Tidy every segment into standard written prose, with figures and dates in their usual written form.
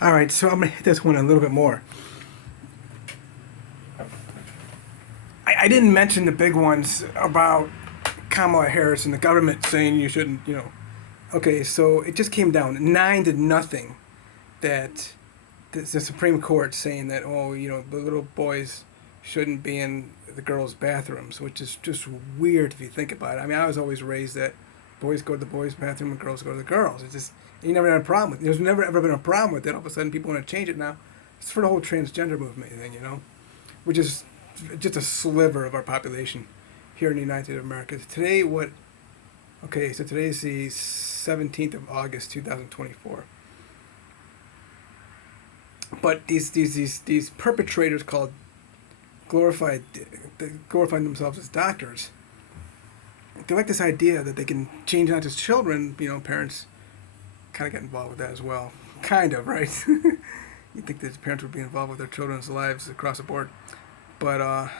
All right, so I'm gonna hit this one a little bit more. I didn't mention the big ones about Kamala Harris and the government saying you shouldn't, Okay, so it just came down 9-0 that the Supreme Court saying that, the little boys shouldn't be in the girls' bathrooms, which is just weird if you think about it. I mean, I was always raised that boys go to the boys' bathroom and girls go to the girls. It's just, you never had a problem with it. There's never ever been a problem with it. All of a sudden, people want to change it now. It's for the whole transgender movement thing, which is just a sliver of our population here in the United States of America. Today, so today's the 17th of August, 2024. But these perpetrators called glorified glorifying themselves as doctors. They like this idea that they can change not just children. Parents kind of get involved with that as well. Kind of, right? You'd think that parents would be involved with their children's lives across the board, but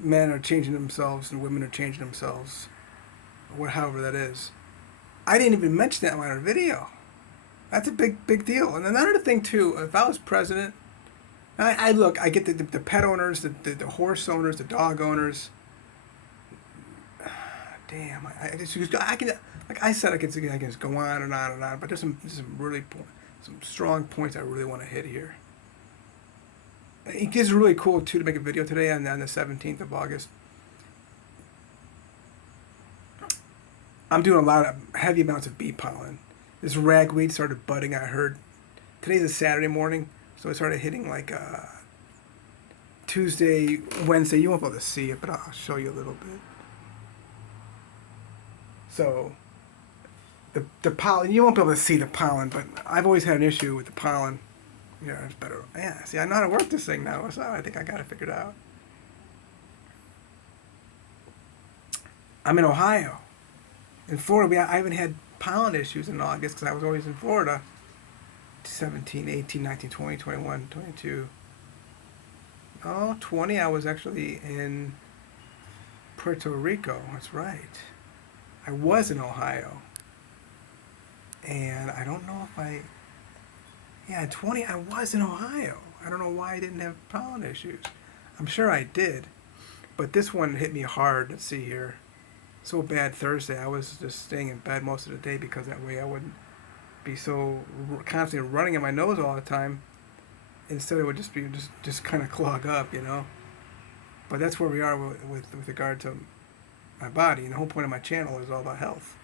men are changing themselves and women are changing themselves, however that is. I didn't even mention that in our video. That's a big deal. And another thing too, if I was president, I get the pet owners, the horse owners, the dog owners. Damn, I can, like I said, I can just go on and on and on. But there's some some strong points I really want to hit here. It is really cool too to make a video today on the 17th of August. I'm doing a lot of heavy amounts of bee pollen. This ragweed started budding, I heard. Today's a Saturday morning, so it started hitting like Tuesday, Wednesday. You won't be able to see it, but I'll show you a little bit. So, the pollen, you won't be able to see the pollen, but I've always had an issue with the pollen. Yeah, it's better. Yeah, see, I know how to work this thing now, so I think I got it figured out. I'm in Ohio. In Florida, I haven't had pollen issues in August because I was always in Florida. 17, 18, 19, 20, 21, 22. Oh, 20, I was actually in Puerto Rico. That's right. I was in Ohio. And I don't know if Yeah, 20, I was in Ohio. I don't know why I didn't have pollen issues. I'm sure I did. But this one hit me hard. Let's see here. So bad Thursday. I was just staying in bed most of the day because that way I wouldn't be so constantly running in my nose all the time. Instead, it would just be just kind of clog up, But that's where we are with regard to my body. And the whole point of my channel is all about health.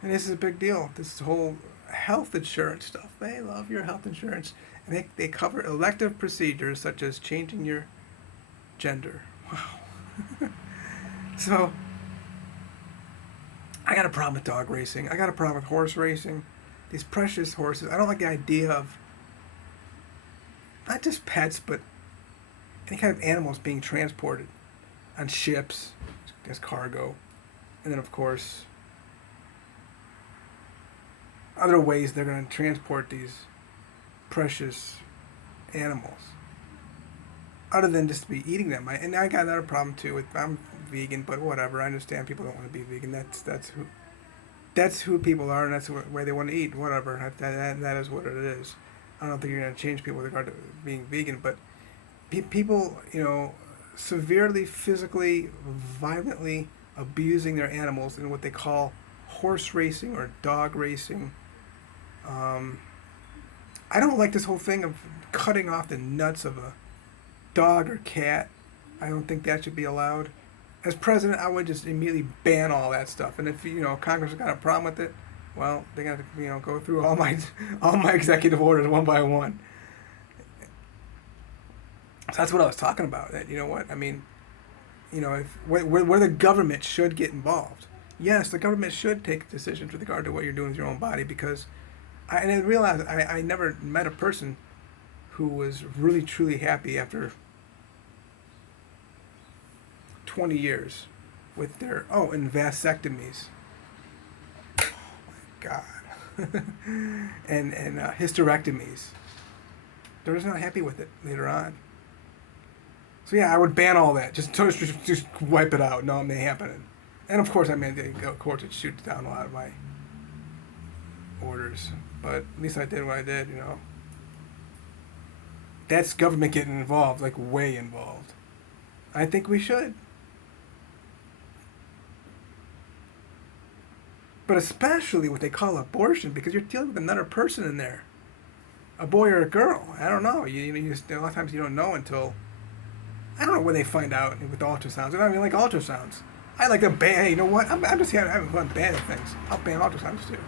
And this is a big deal. This whole health insurance stuff. They love your health insurance. And they cover elective procedures such as changing your gender. Wow. So, I got a problem with dog racing. I got a problem with horse racing. These precious horses. I don't like the idea of not just pets, but any kind of animals being transported on ships as cargo. And then, of course, other ways they're going to transport these precious animals. Other than just to be eating them. And I got another problem too. I'm vegan, but whatever. I understand people don't want to be vegan. That's who people are, and that's the way they want to eat. Whatever. That is what it is. I don't think you're going to change people with regard to being vegan, but people, severely, physically, violently abusing their animals in what they call horse racing or dog racing. I don't like this whole thing of cutting off the nuts of a dog or cat. I don't think that should be allowed. As president, I would just immediately ban all that stuff. And if Congress has got a problem with it, well, they got to go through all my executive orders one by one. So that's what I was talking about. That what I mean. If where the government should get involved. Yes, the government should take decisions with regard to what you're doing with your own body because, I realized I never met a person who was really truly happy after 20 years with their and vasectomies. Oh my God. and hysterectomies. They're just not happy with it later on. So yeah, I would ban all that. Just wipe it out. No, it may happen. And of course, I mean, the court would shoot down a lot of my orders, but at least I did what I did, That's government getting involved, like way involved. I think we should. But especially what they call abortion, because you're dealing with another person in there. A boy or a girl. I don't know. A lot of times you don't know until, I don't know when they find out with ultrasounds. I don't even like ultrasounds. I like to ban. Hey, you know what? I'm just here having fun banning things. I'll ban ultrasounds too.